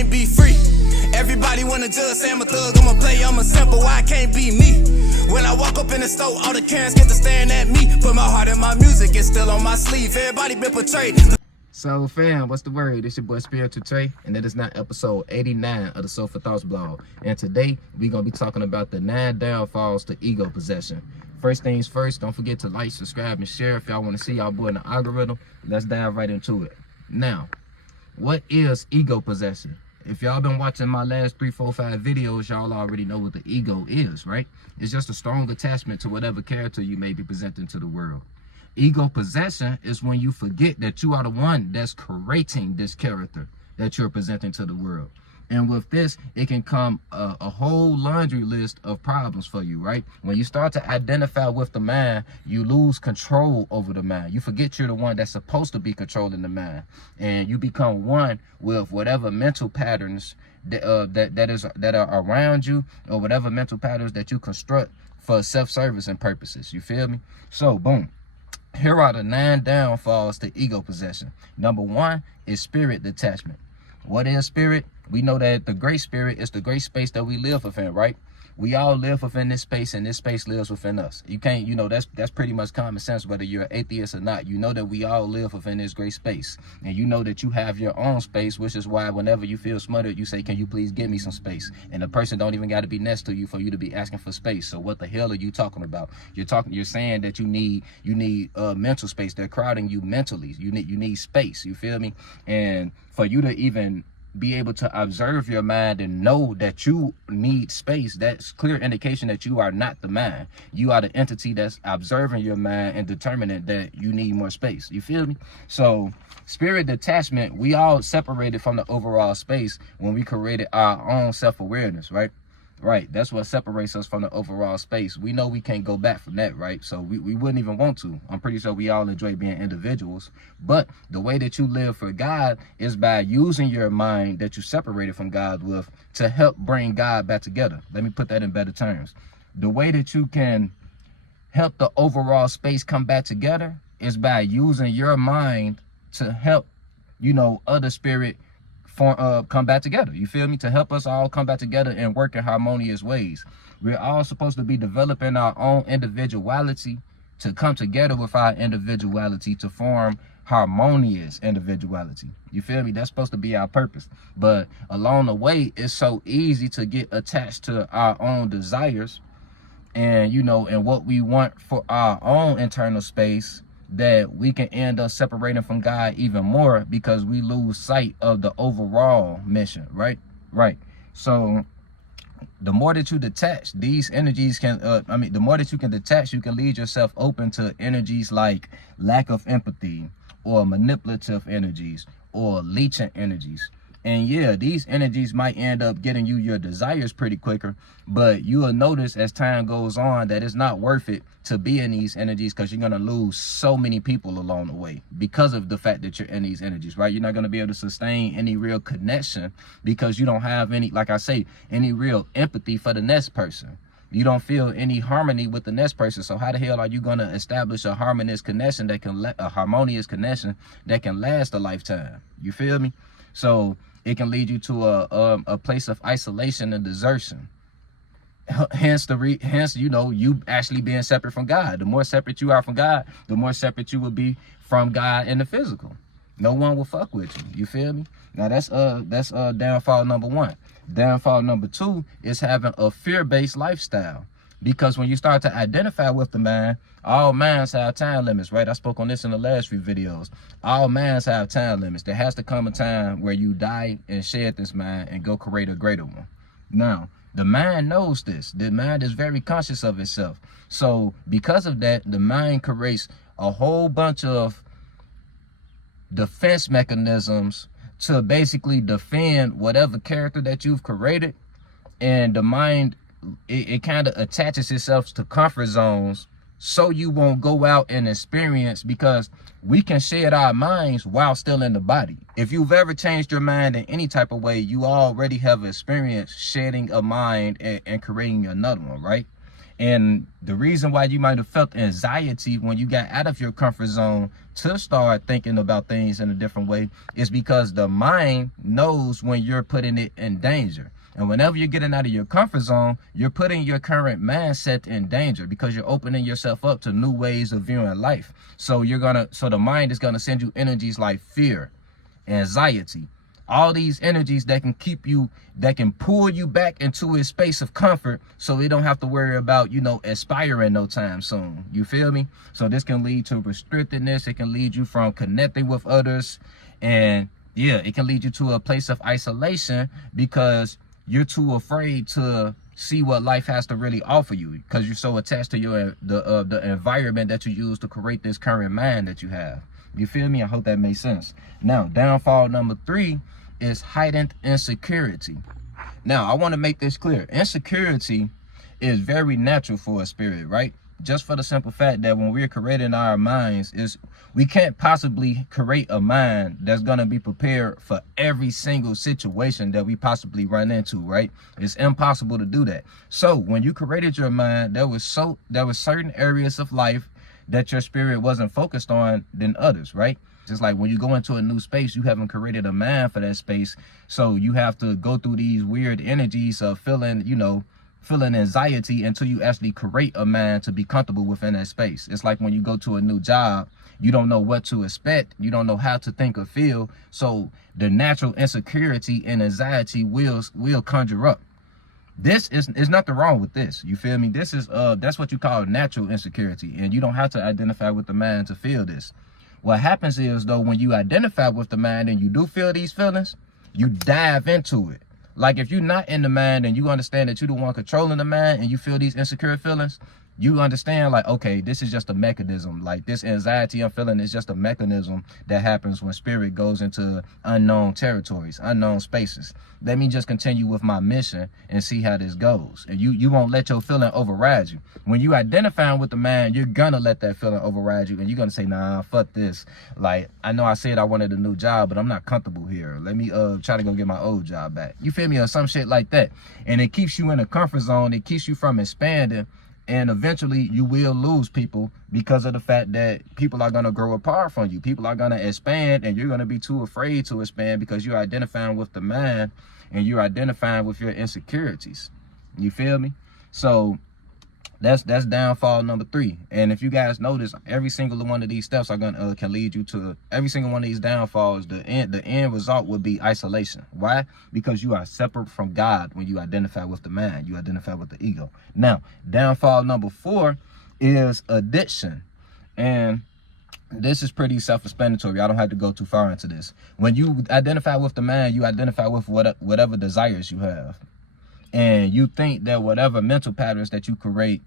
can't be free. Everybody wanna judge, say I'm a thug, I'm a player, I'm a simple, why I can't be me? When I walk up in the store, all the Karens get to staring at me. Put my heart in my music, it's still on my sleeve. Everybody been portrayed. So fam, what's the word? It's your boy Spiritual Trey, and that is not episode 89 of the Soulful Thoughts blog. And today, we're going to be talking about the 9 downfalls to ego possession. First things first, don't forget to like, subscribe, and share if y'all want to see y'all boy in the algorithm. Let's dive right into it. Now, what is ego possession? If y'all been watching my last 3, 4, 5 videos, y'all already know what the ego is, right? It's just a strong attachment to whatever character you may be presenting to the world. Ego possession is when you forget that you are the one that's creating this character that you're presenting to the world. And with this, it can come a whole laundry list of problems for you, right? When you start to identify with the mind, you lose control over the mind. You forget you're the one that's supposed to be controlling the mind. And you become one with whatever mental patterns that are around you, or whatever mental patterns that you construct for self-service and purposes. You feel me? So, boom. Here are the 9 downfalls to ego possession. Number 1 is spirit detachment. What is spirit? We know that the great spirit is the great space that we live within, right? We all live within this space, and this space lives within us. You can't, that's pretty much common sense, whether you're an atheist or not. You know that we all live within this great space. And you know that you have your own space, which is why whenever you feel smothered, you say, can you please give me some space? And the person don't even got to be next to you for you to be asking for space. So what the hell are you talking about? You're saying that you need mental space. They're crowding you mentally. You need space. You feel me? And for you to even be able to observe your mind and know that you need space, that's clear indication that you are not the mind. You are the entity that's observing your mind and determining that you need more space. You feel me? So spirit detachment, we all separated from the overall space when we created our own self-awareness, right? Right, that's what separates us from the overall space. We know we can't go back from that, right? So we wouldn't even want to. I'm pretty sure we all enjoy being individuals. But the way that you live for God is by using your mind that you separated from God with to help bring God back together. Let me put that in better terms. The way that you can help the overall space come back together is by using your mind to help, other spirit come back together. You feel me? To help us all come back together and work in harmonious ways. We're all supposed to be developing our own individuality to come together with our individuality to form harmonious individuality. You feel me? That's supposed to be our purpose. But along the way, it's so easy to get attached to our own desires and and what we want for our own internal space, that we can end up separating from God even more because we lose sight of the overall mission, right? Right. So the more that you detach, these energies can, the more that you can detach, you can leave yourself open to energies like lack of empathy or manipulative energies or leeching energies. And yeah, these energies might end up getting you your desires pretty quicker, but you will notice as time goes on that it's not worth it to be in these energies, because you're going to lose so many people along the way because of the fact that you're in these energies, right? You're not going to be able to sustain any real connection because you don't have any, like I say, any real empathy for the next person. You don't feel any harmony with the next person. So how the hell are you going to establish a harmonious connection that can last a lifetime? You feel me? So it can lead you to a place of isolation and desertion. Hence, you actually being separate from God. The more separate you are from God, the more separate you will be from God in the physical. No one will fuck with you. You feel me? Now that's downfall number 1. Downfall number 2 is having a fear-based lifestyle. Because when you start to identify with the mind, all minds have time limits, right? I spoke on this in the last few videos. All minds have time limits. There has to come a time where you die and shed this mind and go create a greater one. Now, the mind knows this. The mind is very conscious of itself. So because of that, the mind creates a whole bunch of defense mechanisms to basically defend whatever character that you've created. And the mind, it kind of attaches itself to comfort zones so you won't go out and experience, because we can shed our minds while still in the body. If you've ever changed your mind in any type of way, you already have experienced shedding a mind and creating another one, right? And the reason why you might have felt anxiety when you got out of your comfort zone to start thinking about things in a different way is because the mind knows when you're putting it in danger. And whenever you're getting out of your comfort zone, you're putting your current mindset in danger because you're opening yourself up to new ways of viewing life. So the mind is gonna send you energies like fear, anxiety, all these energies that can keep you, that can pull you back into a space of comfort so we don't have to worry about, aspiring no time soon. You feel me? So this can lead to restrictedness. It can lead you from connecting with others. And yeah, it can lead you to a place of isolation because you're too afraid to see what life has to really offer you because you're so attached to the environment that you use to create this current mind that you have. You feel me? I hope that makes sense. Now, downfall number 3 is heightened insecurity. Now, I want to make this clear. Insecurity is very natural for a spirit, right? Just for the simple fact that when we're creating our minds, we can't possibly create a mind that's going to be prepared for every single situation that we possibly run into, right? It's impossible to do that. So when you created your mind, there was certain areas of life that your spirit wasn't focused on than others, right? Just like when you go into a new space, you haven't created a mind for that space. So you have to go through these weird energies of feeling anxiety until you actually create a mind to be comfortable within that space. It's like when you go to a new job, you don't know what to expect. You don't know how to think or feel. So the natural insecurity and anxiety will conjure up. There's nothing wrong with this. You feel me? This is that's what you call natural insecurity, and you don't have to identify with the mind to feel this. What happens is, though, when you identify with the mind and you do feel these feelings, you dive into it. Like if you're not in the mind and you understand that you're the one controlling the mind and you feel these insecure feelings, you understand like, okay, this is just a mechanism. Like this anxiety I'm feeling is just a mechanism that happens when spirit goes into unknown territories, unknown spaces. Let me just continue with my mission and see how this goes. And you won't let your feeling override you. When you identify with the mind, you're gonna let that feeling override you and you're gonna say, nah, fuck this. Like, I know I said I wanted a new job, but I'm not comfortable here. Let me try to go get my old job back. You feel me? Or some shit like that. And it keeps you in a comfort zone. It keeps you from expanding. And eventually you will lose people because of the fact that people are going to grow apart from you. People are going to expand and you're going to be too afraid to expand because you're identifying with the mind and you're identifying with your insecurities. You feel me? So that's downfall number 3. And if you guys notice, every single one of these steps are gonna can lead you to every single one of these downfalls. The end result would be isolation. Why? Because you are separate from God when you identify with the mind. You identify with the ego. Now, downfall number 4 is addiction, and this is pretty self-explanatory. I don't have to go too far into this. When you identify with the mind, you identify with whatever desires you have. And you think that whatever mental patterns that you create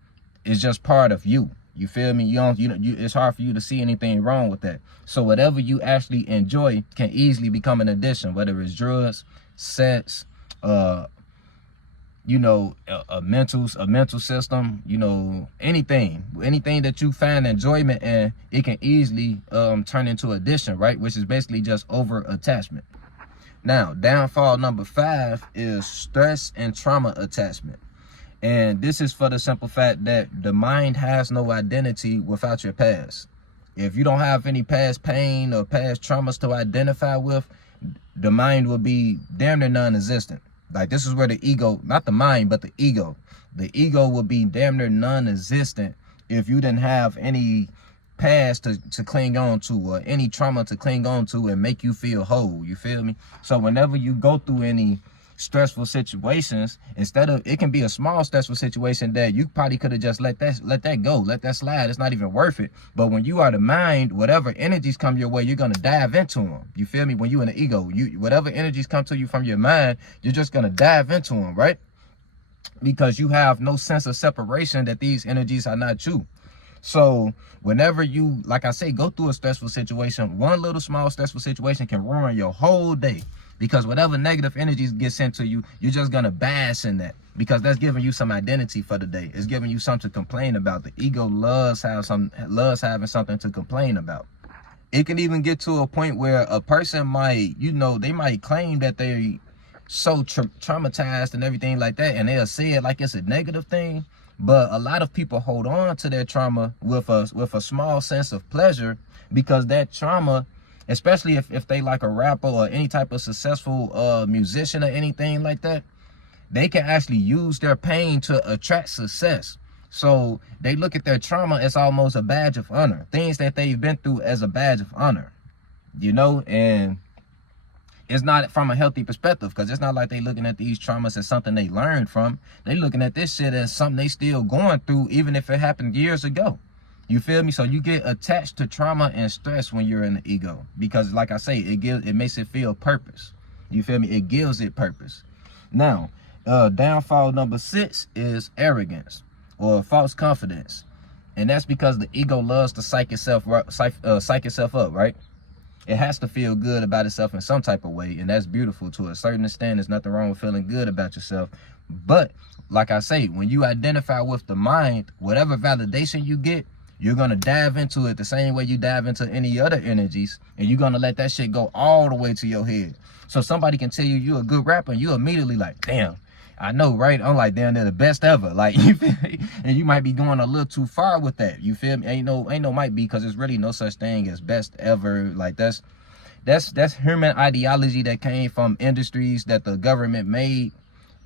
is just part of you. You feel me? It's hard for you to see anything wrong with that. So whatever you actually enjoy can easily become an addiction, whether it's drugs, sex, a mental system, anything that you find enjoyment in, it can easily turn into addiction, right? Which is basically just over attachment. Now, downfall number 5 is stress and trauma attachment. And this is for the simple fact that the mind has no identity without your past. If you don't have any past pain or past traumas to identify with, the mind will be damn near non-existent. Like this is where the ego, not the mind, but the ego will be damn near non-existent if you didn't have any past to cling on to or any trauma to cling on to and make you feel whole. You feel me? So whenever you go through any stressful situations, it can be a small stressful situation that you probably could have just let that go, let that slide. It's not even worth it. But when you are the mind, whatever energies come your way, you're gonna dive into them. You feel me? When you in the ego, whatever energies come to you from your mind, you're just gonna dive into them, right? Because you have no sense of separation that these energies are not you. So whenever you, like I say, go through a stressful situation, one little small stressful situation can ruin your whole day. Because whatever negative energies get sent to you, you're just going to bask in that. Because that's giving you some identity for the day. It's giving you something to complain about. The ego loves having something to complain about. It can even get to a point where a person might, they might claim that they're so traumatized and everything like that. And they'll say it like it's a negative thing. But a lot of people hold on to their trauma with a small sense of pleasure, because that trauma, especially if they like a rapper or any type of successful musician or anything like that, they can actually use their pain to attract success. So they look at their trauma as almost a badge of honor, things that they've been through as a badge of honor, you know. And it's not from a healthy perspective, because it's not like they looking at these traumas as something they learned from. They looking at this shit as something they still going through, even if it happened years ago. You feel me? So you get attached to trauma and stress when you're in the ego, because like I say, it makes it feel purpose. You feel me? It gives it purpose. Now, downfall number 6 is arrogance or false confidence. And that's because the ego loves to psych itself up, right? It has to feel good about itself in some type of way, and that's beautiful to a certain extent. There's nothing wrong with feeling good about yourself. But like I say, when you identify with the mind, whatever validation you get, you're going to dive into it the same way you dive into any other energies, and you're going to let that shit go all the way to your head. So somebody can tell you you're a good rapper, and you immediately like, damn, I know, right? I'm like, damn, they're the best ever. Like, you feel me? And you might be going a little too far with that. You feel me? Ain't no might be, because there's really no such thing as best ever. Like, that's human ideology that came from industries that the government made.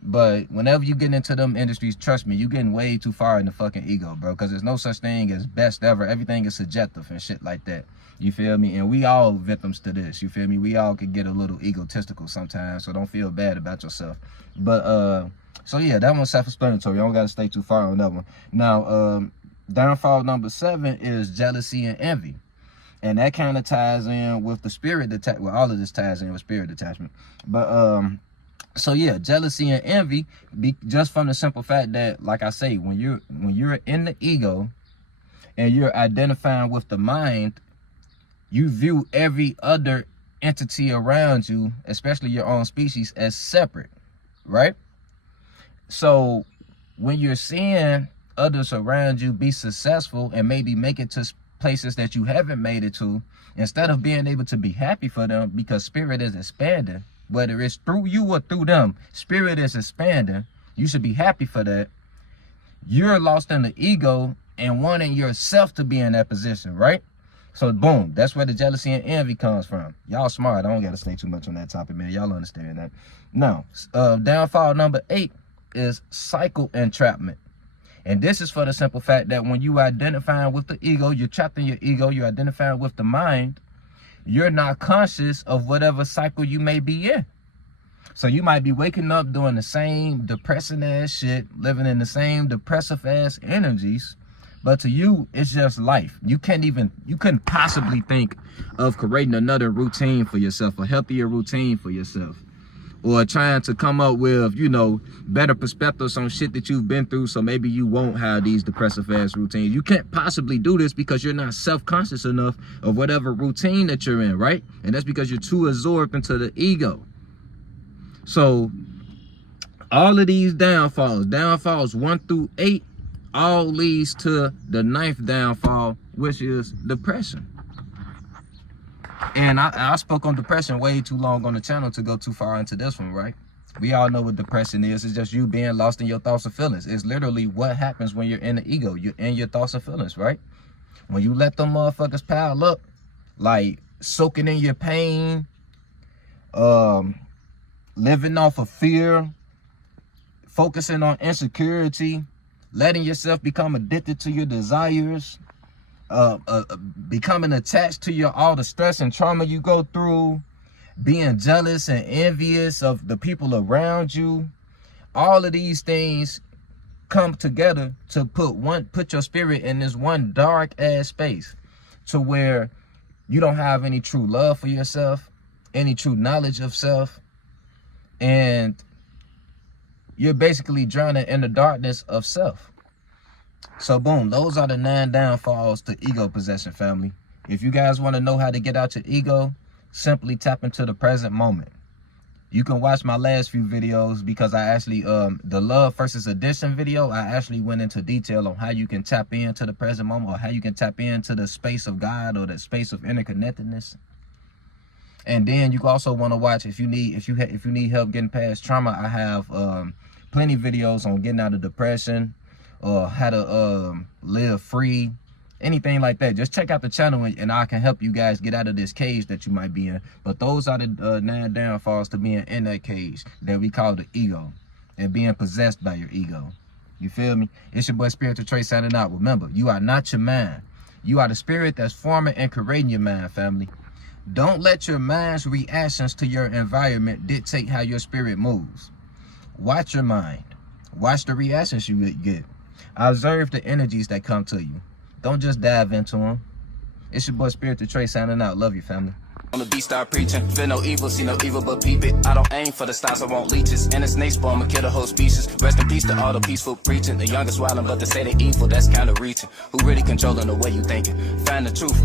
But whenever you get into them industries, trust me, you getting way too far in the fucking ego, bro. Because there's no such thing as best ever. Everything is subjective and shit like that. You feel me? And we all victims to this. You feel me? We all could get a little egotistical sometimes, so don't feel bad about yourself. But so yeah, that one's self-explanatory. I don't gotta stay too far on that one. Now, downfall number 7 is jealousy and envy. And that kind of ties in with the spirit detachment. Well, all of this ties in with spirit detachment. But so yeah, jealousy and envy, just from the simple fact that, like I say, when you're in the ego and you're identifying with the mind, you view every other entity around you, especially your own species, as separate, right? So when you're seeing others around you be successful and maybe make it to places that you haven't made it to, instead of being able to be happy for them, because spirit is expanding, whether it's through you or through them, spirit is expanding, you should be happy for that. You're lost in the ego and wanting yourself to be in that position, right? So boom, that's where the jealousy and envy comes from. Y'all smart. I don't got to stay too much on that topic, man. Y'all understand that. Now, downfall number 8 is cycle entrapment. And this is for the simple fact that when you identifying with the ego, you're trapped in your ego, you're identifying with the mind, you're not conscious of whatever cycle you may be in. So you might be waking up doing the same depressing ass shit, living in the same depressive ass energies, but to you, it's just life. You couldn't possibly think of creating another routine for yourself, a healthier routine for yourself, or trying to come up with, you know, better perspectives on shit that you've been through, so maybe you won't have these depressive ass routines. You can't possibly do this because you're not self-conscious enough of whatever routine that you're in, right? And that's because you're too absorbed into the ego. So all of these downfalls 1 through 8, all leads to the 9th downfall, which is depression. And I spoke on depression way too long on the channel to go too far into this one, right? We all know what depression is. It's just you being lost in your thoughts and feelings. It's literally what happens when you're in the ego. You're in your thoughts and feelings, right? When you let them motherfuckers pile up, like soaking in your pain, living off of fear, focusing on insecurity, letting yourself become addicted to your desires, becoming attached to all the stress and trauma you go through, being jealous and envious of the people around you. All of these things come together to put your spirit in this one dark ass space, to where you don't have any true love for yourself, any true knowledge of self, and you're basically drowning in the darkness of self. So boom, those are the 9 downfalls to ego possession, family. If you guys want to know how to get out your ego, simply tap into the present moment. You can watch my last few videos, because I actually, the love versus addiction video, I actually went into detail on how you can tap into the present moment, or how you can tap into the space of God, or the space of interconnectedness. And then you also want to watch, if you need help getting past trauma, I have plenty of videos on getting out of depression, or how to live free, anything like that, just check out the channel and I can help you guys get out of this cage that you might be in. But those are the 9 downfalls to being in that cage that we call the ego and being possessed by your ego. You feel me? It's your boy Spiritual Trey signing out. Remember, you are not your mind. You are the spirit that's forming and creating your mind, family. Don't let your mind's reactions to your environment dictate how your spirit moves. Watch your mind. Watch the reactions you get. Observe the energies that come to you. Don't just dive into them. It's your boy Spiritual Trey signing out. Love you, family. On the beat, start preaching. Feel no evil, see no evil, but peep it. I don't aim for the stars, I want leeches. And the snake spawn, I'ma kill the whole species. Rest in peace to all the peaceful preaching. The youngest wildin', but they say they evil, that's kinda reaching. Who really controlling the way you thinking? Find the truth.